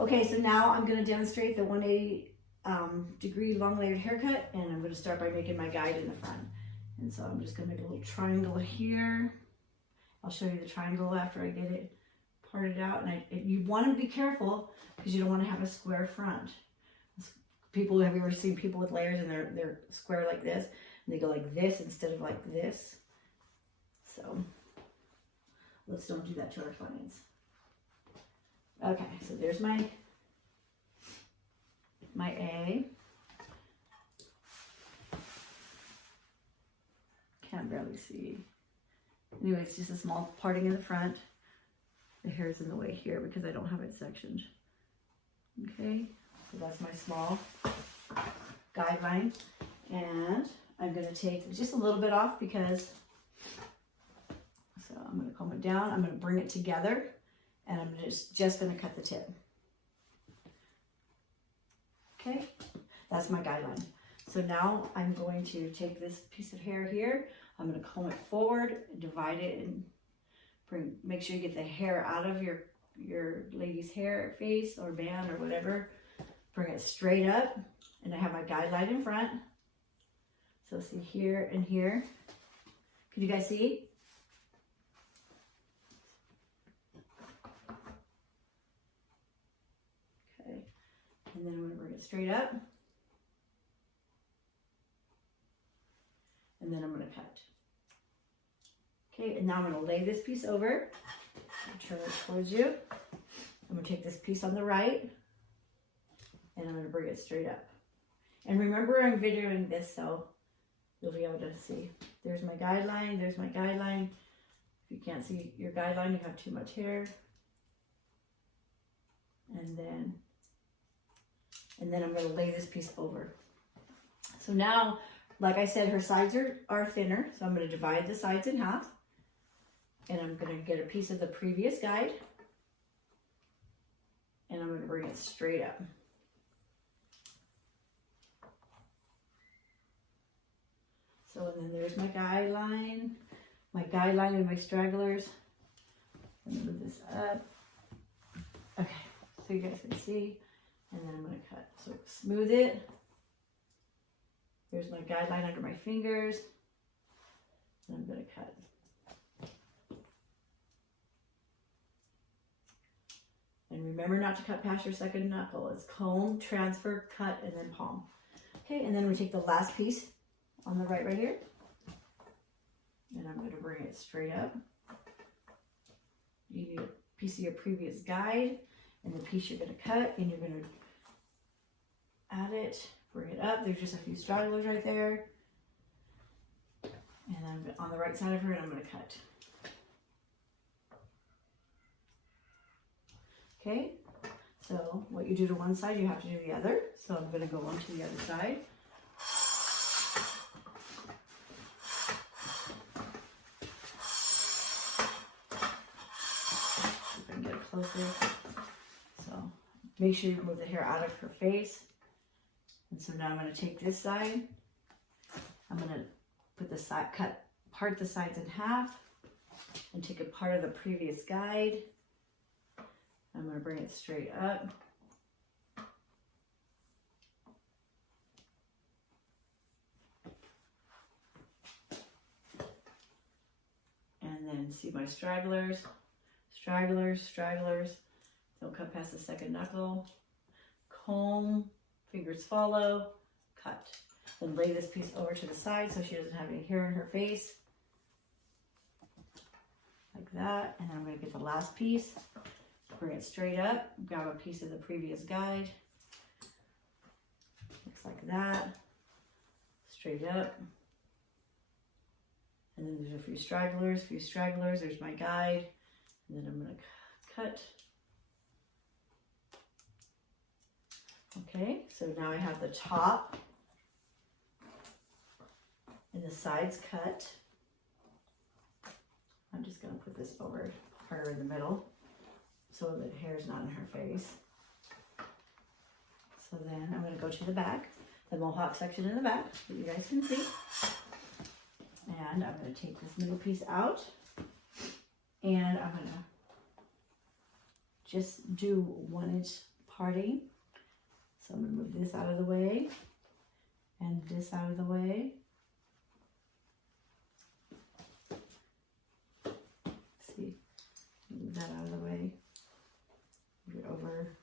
Okay, so now I'm going to demonstrate the 180 degree long layered haircut, and I'm going to start by making my guide in the front. And so I'm just going to make a little triangle here. I'll show you the triangle after I get it parted out. And you want to be careful because you don't want to have a square front. People, have you ever seen people with layers and they're square like this, and they go like this instead of like this? So let's don't do that to our clients. Okay, so there's my A. Can't barely see. Anyway, it's just a small parting in the front. The hair is in the way here because I don't have it sectioned. Okay, so that's my small guideline. And I'm going to take just a little bit off because, so I'm going to comb it down. I'm going to bring it together, and I'm just going to cut the tip. Okay, that's my guideline. So now I'm going to take this piece of hair here. I'm going to comb it forward, divide it, and make sure you get the hair out of your lady's hair, face, or band, or whatever. Bring it straight up, and I have my guideline in front. So see here and here. Can you guys see? Okay, and then I'm going to bring it straight up. And then I'm going to cut. Okay, and now I'm going to lay this piece over. Turn it towards you. I'm going to take this piece on the right, and I'm going to bring it straight up. And remember, I'm videoing this, so you'll be able to see. There's my guideline. There's my guideline. If you can't see your guideline, you have too much hair. And then I'm going to lay this piece over. So now, like I said, her sides are thinner, so I'm going to divide the sides in half. And I'm going to get a piece of the previous guide, and I'm going to bring it straight up. So and then there's my guideline and my stragglers. Let me move this up. Okay, so you guys can see. And then I'm going to cut. So smooth it. There's my guideline under my fingers. And I'm going to cut. And remember not to cut past your second knuckle. It's comb, transfer, cut, and then palm. Okay, and then we take the last piece on the right here. And I'm going to bring it straight up. You need a piece of your previous guide and the piece you're going to cut, and you're going to add it, bring it up. There's just a few stragglers right there. And I'm on the right side of her, and I'm going to cut. Okay, so what you do to one side, you have to do the other. So I'm going to go on to the other side. If I can get it closer. So make sure you move the hair out of her face. And so now I'm going to take this side. I'm going to put the side, part the sides in half, and take a part of the previous guide. I'm going to bring it straight up. And then see my stragglers. Stragglers, stragglers. Don't cut past the second knuckle. Comb, fingers follow, cut. Then lay this piece over to the side so she doesn't have any hair in her face. Like that. And then I'm going to get the last piece. Bring it straight up, grab a piece of the previous guide. Looks like that. Straight up. And then there's a few stragglers, there's my guide. And then I'm going to cut. Okay, so now I have the top and the sides cut. I'm just going to put this over her in the middle, so the hair's not in her face. So then I'm going to go to the back, the mohawk section in the back that you guys can see. And I'm going to take this middle piece out, and I'm going to just do 1 inch parting. So I'm going to move this out of the way and this out of the way. See, move that out of the way. Move it over,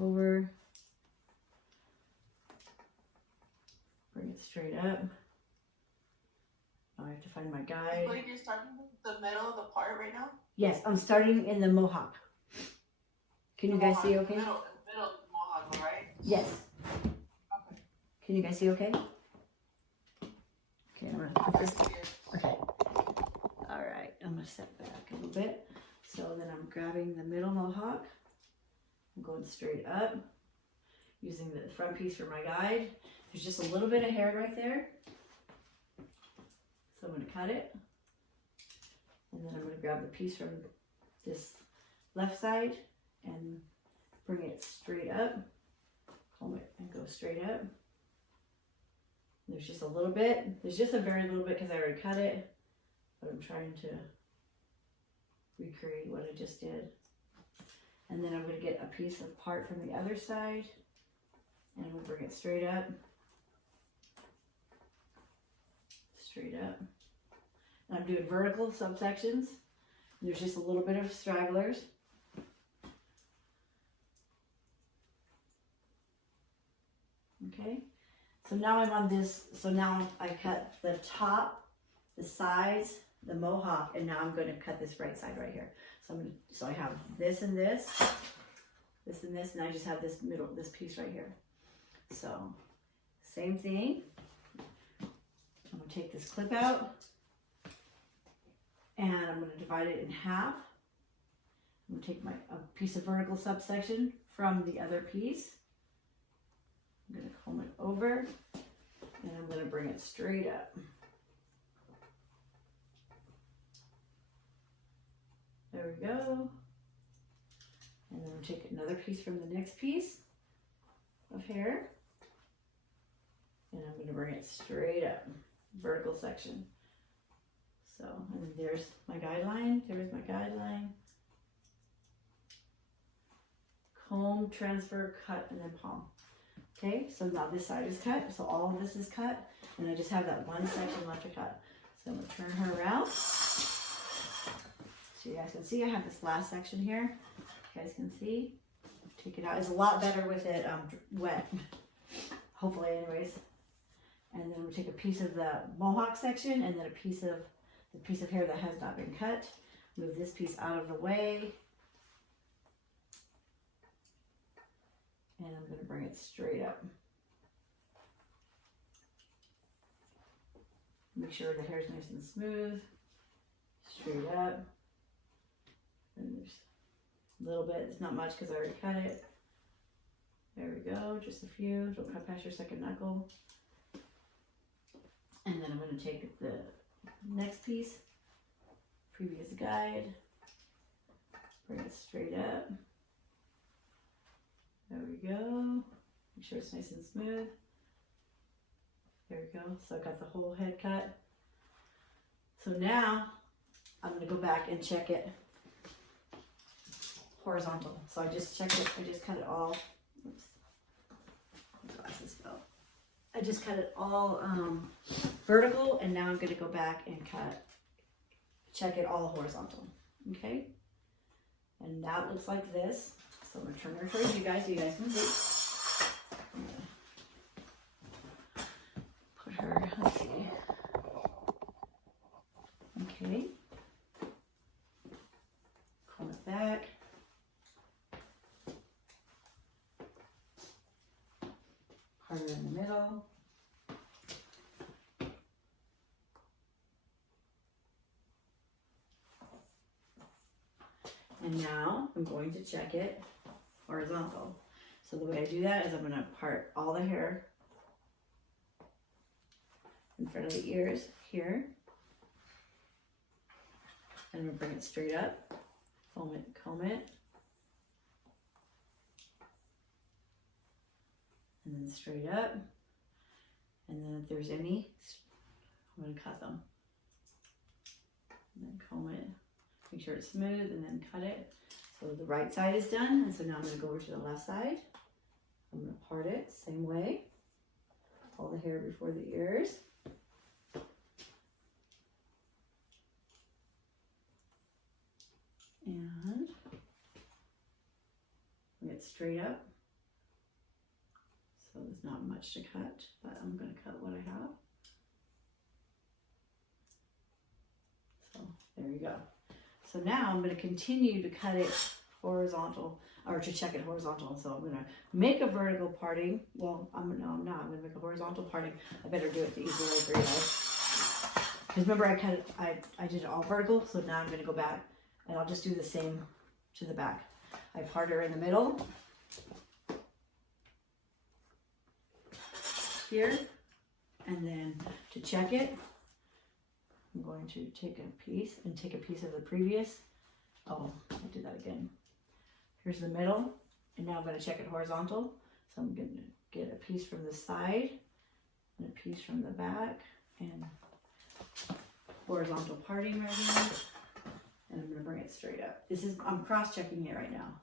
over. Bring it straight up. Now I have to find my guide. Wait, you're starting with the middle of the part right now? Yes, I'm starting in the mohawk. Can you guys see okay? Middle mohawk, right? Yes. Okay. Can you guys see okay? Okay, I'm gonna put this. Okay. All right, I'm gonna step back a little bit. So then I'm grabbing the middle mohawk. I'm going straight up, using the front piece for my guide. There's just a little bit of hair right there. So I'm gonna cut it. And then I'm gonna grab the piece from this left side and bring it straight up. Comb it and go straight up. There's just a little bit. There's just a very little bit because I already cut it. But I'm trying to recreate what I just did. And then I'm going to get a piece of part from the other side. And I'm going to bring it straight up. Straight up. And I'm doing vertical subsections. There's just a little bit of stragglers. Okay, so now I'm on this, so now I cut the top, the sides, the mohawk, and now I'm going to cut this right side right here. So so I have this and this, this and this, and I just have this middle, this piece right here. So same thing. I'm going to take this clip out, and I'm going to divide it in half. I'm going to take a piece of vertical subsection from the other piece. I'm going to comb it over, and I'm going to bring it straight up. There we go. And then we'll take another piece from the next piece of hair, and I'm going to bring it straight up, vertical section. So, and there's my guideline, there's my guideline. Comb, transfer, cut, and then palm. Okay, so now this side is cut, so all of this is cut, and I just have that one section left to cut. So I'm going to turn her around, so you guys can see I have this last section here. You guys can see. Take it out. It's a lot better with it wet, hopefully anyways. And then we'll take a piece of the mohawk section, and then a piece of the piece of hair that has not been cut. Move this piece out of the way. And I'm going to bring it straight up. Make sure the hair is nice and smooth. Straight up. And there's a little bit. It's not much because I already cut it. There we go. Just a few. Don't cut past your second knuckle. And then I'm going to take the next piece. Previous guide. Bring it straight up. There we go. Make sure it's nice and smooth. There we go. So I got the whole head cut. So now I'm going to go back and check it horizontal. So I just checked it. I just cut it all. Oops. My glasses fell. I just cut it all vertical, and now I'm going to go back and check it all horizontal. Okay. And that looks like this. So I'm going to turn her towards you guys so you guys can see. Put her, let's see. Okay. Comb it back. Part her in the middle. And now I'm going to check it horizontal. So the way I do that is I'm going to part all the hair in front of the ears here. And I'm going to bring it straight up. Comb it, comb it. And then straight up. And then if there's any, I'm going to cut them. And then comb it. Make sure it's smooth and then cut it. So the right side is done, and so now I'm going to go over to the left side. I'm going to part it same way. All the hair before the ears. And bring it straight up. So there's not much to cut, but I'm going to cut what I have. So there you go. So now I'm going to continue to cut it horizontal, or to check it horizontal. So I'm going to make a vertical parting. Well, I'm not. I'm going to make a horizontal parting. I better do it the easy way for you guys. Because remember, I cut it. I did it all vertical. So now I'm going to go back, and I'll just do the same to the back. I part her in the middle here, and then to check it, I'm going to take a piece and take a piece of the previous. Oh, I'll do that again. Here's the middle, and now I'm going to check it horizontal. So I'm going to get a piece from the side and a piece from the back, and horizontal parting right here. And I'm going to bring it straight up. I'm cross-checking it right now.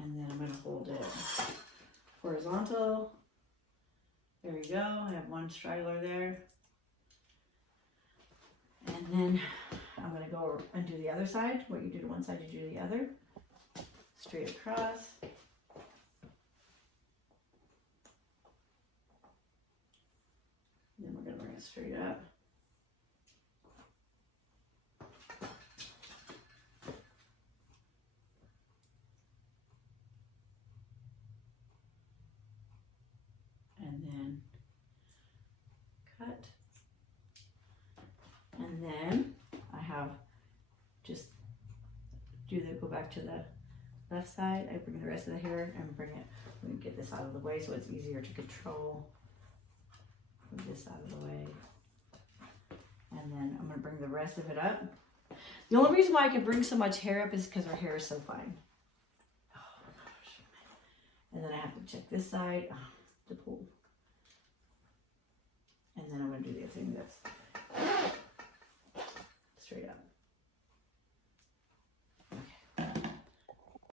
And then I'm going to hold it horizontal. There you go. I have one straggler there. And then I'm going to go and do the other side. What you do to one side, you do the other. Straight across. Then we're going to bring it straight up. And then cut. And then I have just go back to the left side. I bring the rest of the hair and bring it, let me get this out of the way so it's easier to control. Move this out of the way. And then I'm gonna bring the rest of it up. The only reason why I can bring so much hair up is because our hair is so fine. Oh gosh. And then I have to check this side to pull. And then I'm gonna do the other thing that's straight up.